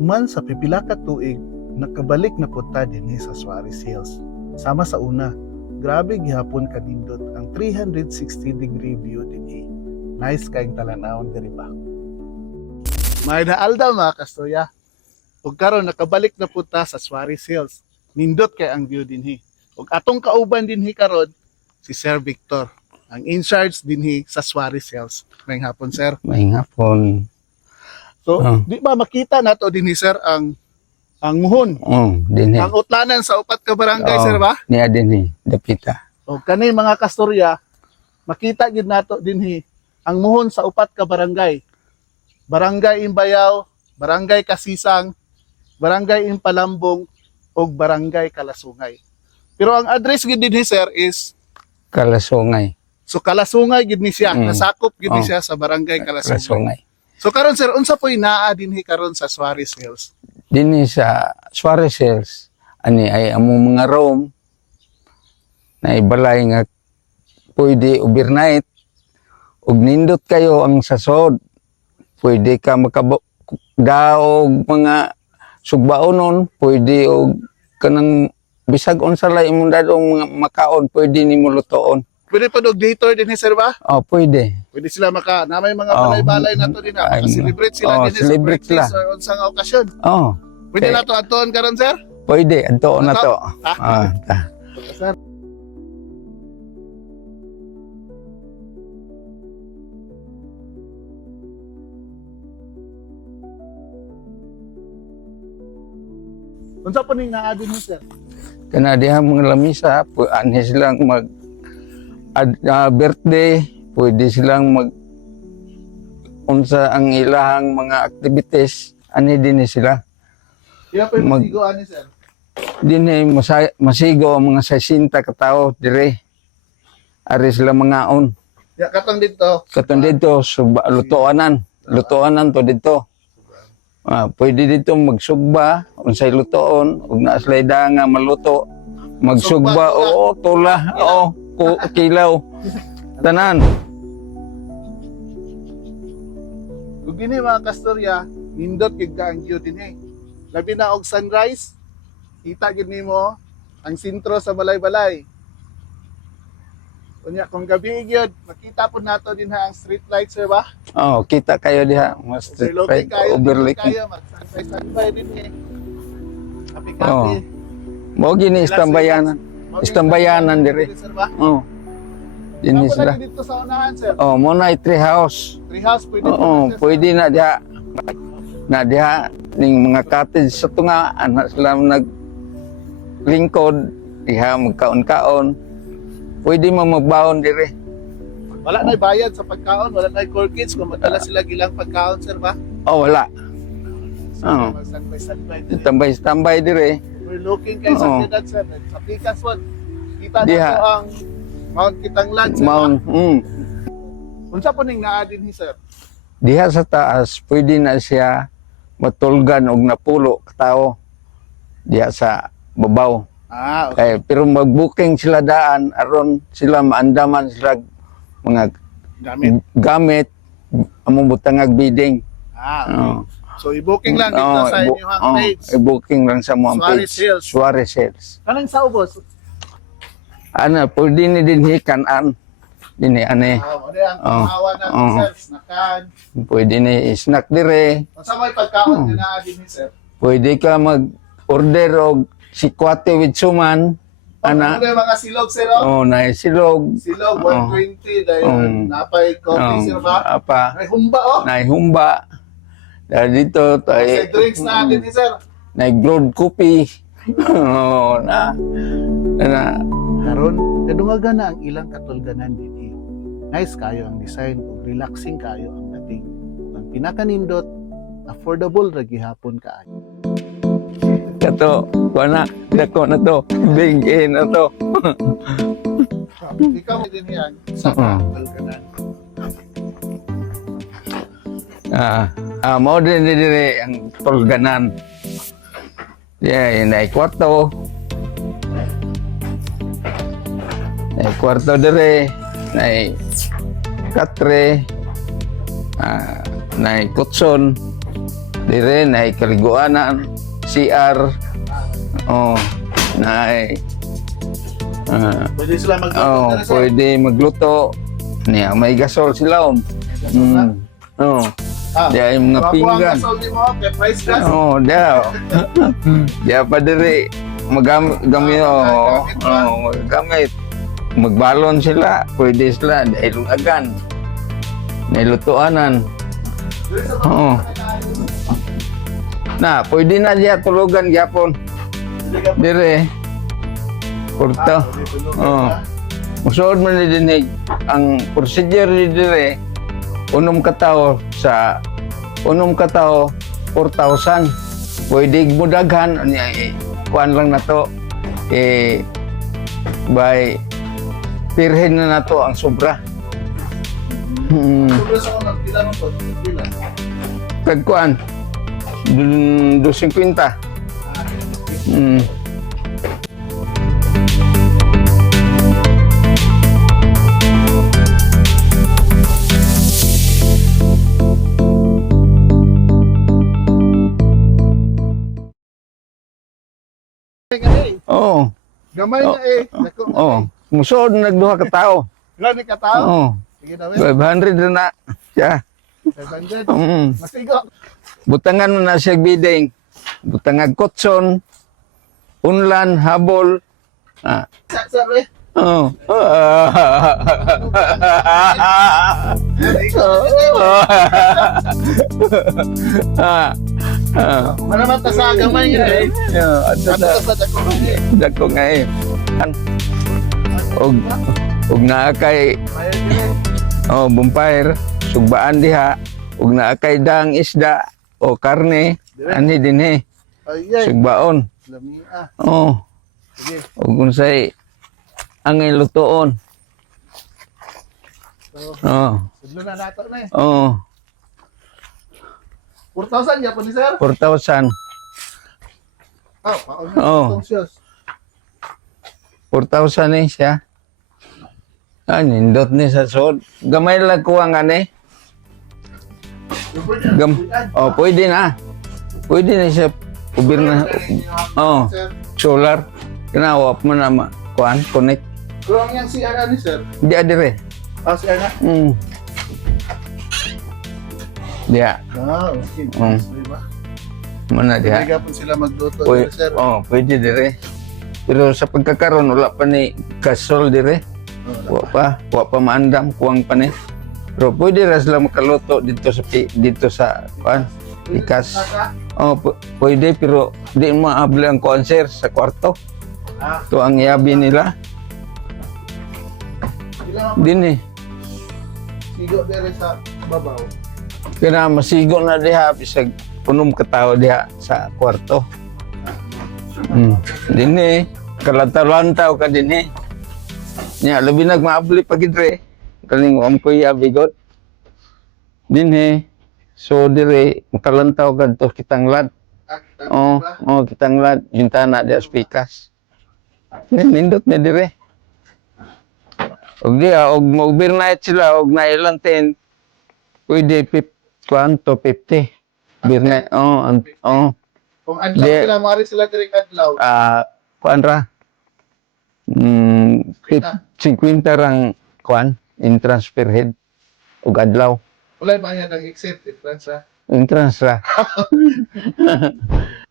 Man sa pipila ka tuig, nakabalik na punta dinhi sa Suarez Hills. Sama sa una, grabe gihapon kanindot ang 360-degree view dinhi. Nice kayong talanawon diri ba? May naalda mga kastoya. Ug karon nakabalik na punta sa Suarez Hills. Nindot kay ang view dinhi. Ug atong kauban dinhi karon si Sir Victor, ang in charge dinhi sa Suarez Hills. Ngayong hapon, sir. May hapon. So, di ba makita nato dinhi, sir, ang muhon. Dinhi. Ang utlanan sa upat ka barangay, sir ba? Niya dinhi, dapita. O kani mga kastorya, makita gid nato dinhi ang muhon sa upat ka barangay. Barangay Imbayaw, Barangay Kasisang, Barangay Impalambong, ug Barangay Kalasungay. Pero ang address gid dinhi, sir, is Kalasungay. so Kalasungay gid ni siya, nasakop gid ni siya sa Barangay Kalasungay. Kalasungay. So karon, sir, unsa po'y naa dinhi karon sa Suarez Hills? Dinhi sa Suarez Hills, ani ay among mga room na ibalay nga pwede overnight ug nindot kayo ang sasod. Pwede ka makadaog mga sugbaonon, pwede og kanang bisag unsa lay imong dadong mga makaon, pwede nimo lutoon. Pwede pa dog later dinhi, sir ba? Pwede. Pwede sila na may mga balay-balay na to din na. Maka-celebrate sila din sa celebrate birthday or unsa nga okasyon. Pwede na to aton karon, sir? Pwede, adto na to. Sir. Unsa po ning naa dinhi, sir? Kana diha mga lamisa, ani silang mag birthday, pwede silang mag unsa ang ilahang mga activities, ani din sila. Kaya pwede masigo ani, sir? Dinhi masigo ang mga 60 ka tawo dire. Ari sila mga on. Ya katong dito. Katong dito lutoanan to dito. Pwede dito magsugba unsay lutoon ug naa sila nga maluto. Magsugba tula, kilaw. Tanan. Ug gini mga kastorya, nindot gid ka ang view dinhi. Labi na og sunrise, kita gid nimo ang sentro sa balay-balay. Unya kung gabi gyud, makita po nato din ang street lights, sir ba? Kita kayo diha, mas street light overlooking. Kayo mag-standby din eh. Kapi-kapi. Mo gini istambayanan. Istambayanan dire. Sir ba? Dinhi sila. Dito sa unahan, sir. Mo na tree house. Tree house pwede. Pwede na diha. Na diha ning mga cottage sa tunga anak sila naglingkod diha magkaon-kaon. Pwede mo magbaon dire. Wala na bayad sa pagkaon, wala na core kids kung madala sila gilang pagkaon, sir ba? Wala. Tambay dire. We're looking kay sa ciudad, sir. Sa Picas one. Kita na ang Mount Kitanglan, sir. Unsa po ning naa dinhi, sir? Diha sa taas, pwede na siya matulgan og napulo ka tawo. Diha sa babaw. Okay. Pero mag-booking sila daan aron sila maandaman sila mga gamit among butangag bidding. Okay. So i-booking lang dito sa inyong page. I-booking lang sa mga page. Suarez Hills. Kanang sa ubos? Pwede ni din hikanan. Dini ane. Ang hawa natin, sir. Snackan. Pwede ni snack dire. Unsa may pagkaon na dinhi, sir? Pwede ka mag-order og sikwate with suman. Ano yung mga silog, sir? Na silog. Silog, 120. Dahil napay coffee, sir ba? May humba, May humba. Dahil dito, sa drinks natin, sir. Brewed coffee. Karon, kadungagan na ang ilang katulganan dinhi. Nice kayo ang design ug relaxing kayo ang dating. Ang pinakanindot, affordable ra gihapon kaayo. Kato, kuana, dako na to. Bingin na to. Ikaw din yan sa katulganan. Mo din dire ang tulganan. Nay kwarto. Nay kwarto dire, nay katre, nay kutson, Dire na kaliguanan, CR. Oh, na Pwede sila magluto oh, na, sir. pwede magluto. Niya, may gasol sila Oh. Ah, Diya yung mga Wapo ang pinggan. gasol ni mo, kay price gas. Oh, diya. Diya pa dire magamit magagamit. Magbalon sila, pwede sila dahil agan. Nilutuanan. Oo. Na, pwede na diya tulugan gyapon. Dire. Kurto. Oh. Musuod man ni dinig ang procedure ni dire unom katao 4,000. Pwede mo daghan kuan lang na to by pirhin na nato ang sobra. Sobra sa unang pila mo po. Pila. Kagkuan 250. Oh, Gamay na eh. Dako. oh. Musuod nagduha ka tao. Ilan ni katao? Oh. Sige na, we. 500 na na. Siya. 500. Masigo. Butangan mo na siya biding. Butangag kotson, unlan, habol. Ah. Sir, we. Oh. Manaman ta sa gamay nga eh. Ato Ato ta sa dako eh. dako nga eh. Og naa kay Mayad din eh. bumpire, sugbaan diha. Og naa kay dang isda o karne, ani dinhi. Ay, Sugbaon. lamia. Oh. Sige. Og unsay ang lutoon. So, Oh. sudlo na nato na eh. Oh. 4,000 ya po ni sir? 4,000. Oh, paon na Oh. itong shoes. 4,000 eh siya. Nindot ni sa sod. Gamay lang ko ang ani. Pwede na. Pwede na siya. Ubir na. Oh, Sir, solar. Kinawap mo na kuan, connect. kurang yang si ni sir. Di adire. Ah, si Ana. Dia. Ah, okay. Diba? Mana dia? Pwede po sila magluto Pwede, dito, sir. pwede dire. Pero sa pagkakaroon, wala pa ni gasol dire. Oh, Wa pa maandam, kuwang pa ni. Pero pwede ra sila makaluto dito sa kuan, ikas. Saka? Oh, pwede pero di maable ang concert sa kwarto. Ah, Ito ang yabi nila. ilang Din eh. sigo dire sa babaw. Kaya masigo na diha bisag punom ka tao diha sa kwarto. Din eh. Kalantaw-lantaw ka din eh. Nya labi nagmaabli pagidre. Kaling am ko yabi god. Din eh. So dire makalantaw kadto kitang lad. Oh, kitang lad hintana di pikas. Nindot na dire. Og diha og overnight sila og nailanten. Pwede 50. Birne. Oh. Kung adlaw Di- sila, mari sila dire kadlaw. Kuan ra. 50 rang kuan in transfer head ug adlaw. Wala ba yan nag-accept difference ha? Entrance ra.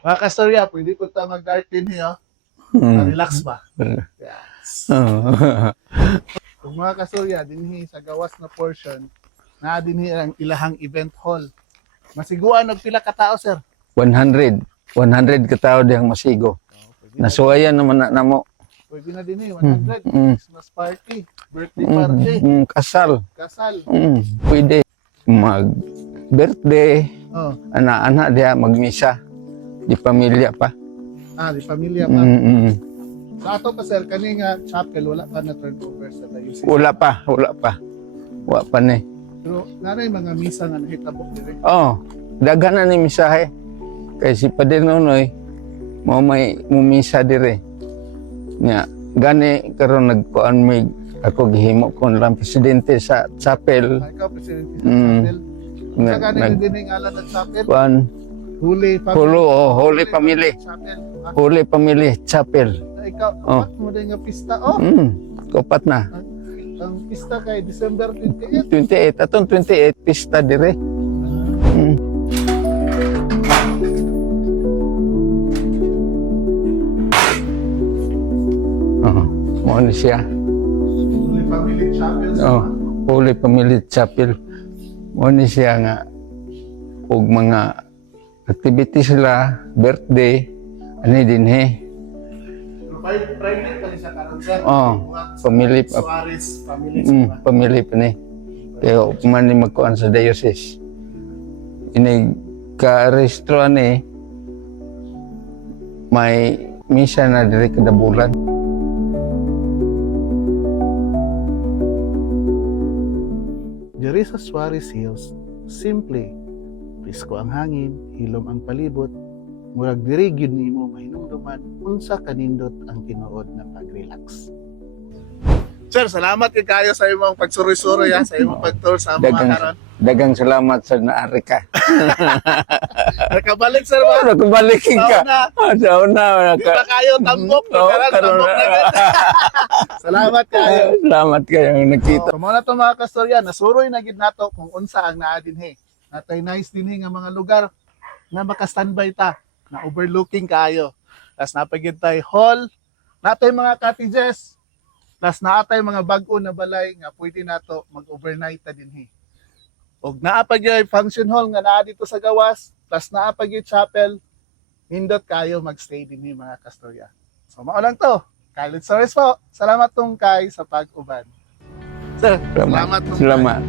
Mga kastorya, pwede po tayo mag-diet din niyo. Relax ba? Yes. Kung mga kastorya, dinhi sa gawas na portion, na dinhi ang ilahang event hall. Masiguan og pila ka tao, sir? 100 ka tao dihang masigo. Nasuwayan naman na namo. Pwede na dinhi 100. Christmas party, birthday party, Kasal. kasal. Pwede mag birthday, Oh, anak-anak dia magmisa di pamilya pa. di pamilya pa. Mm. Sa ato pa, sir, kani nga chapel, wala pa na turnover sa diocese. Wala pa. Wa pa ni. Pero nanay mga misa nga nahitabok dire. Oh, daghan na ni misahe. Kay si Pader Nonoy mo may mumisa dire. Nya gani karon nagkuan may ako gihimo kon lang presidente sa chapel. Ikaw, presidente sa Mm. chapel. Sa gani Nag din nga ngalan ng chapel. kuan Holy Family. Holy Family. Chapel. Holy Family Chapel. Ikaw, Oh. what mo din nga pista? Oh, Kapat na. ang pista kay December 28. 28. Atong 28, pista dire. Mo ni siya. Holy Family Chapel. Oh, Holy Family Chapel. Mo ni siya nga og mga activities sila, birthday, ani din he. Friday pa rin siya karon sir. Oh, family pa. Suarez Family. Pamili pa ni. Kaya man ni magkuan sa diocese. Ini ka-restro ani may misa na diri kada bulan. Diri sa Suarez Hills, simple, pisko ang hangin, hilom ang palibot, murag diri gyud nimo mahinumduman unsa kanindot ang tinuod na pag-relax. Sir, salamat kay kayo sa imong pagsuroy-suroy sa imong pag-tour sa mga karon. Dagang salamat sa naari ka. Nakabalik sir ba? Nakabalikin ka. Sa una. Di ba kayo tambok? Karon tambok na agad. Salamat kayo. Salamat kayo nagkita. So, muna to mga kastorya, nasuroy na gid nato kung unsa ang naa dinhi. Natay nice dinhi nga mga lugar na maka-standby ta, na overlooking kayo. Tas napagid tay hall, natay mga cottages, tas naatay mga bag-o na balay nga pwede nato mag-overnight ta dinhi. Og naapag yung function hall nga naa dito sa gawas, tas naapag yung chapel, hindot kayo magstay dinhi mga kastorya. So mao lang to. Kyle Torres po. Salamat tong kay sa pag-uban. Sir, salamat. Salamat.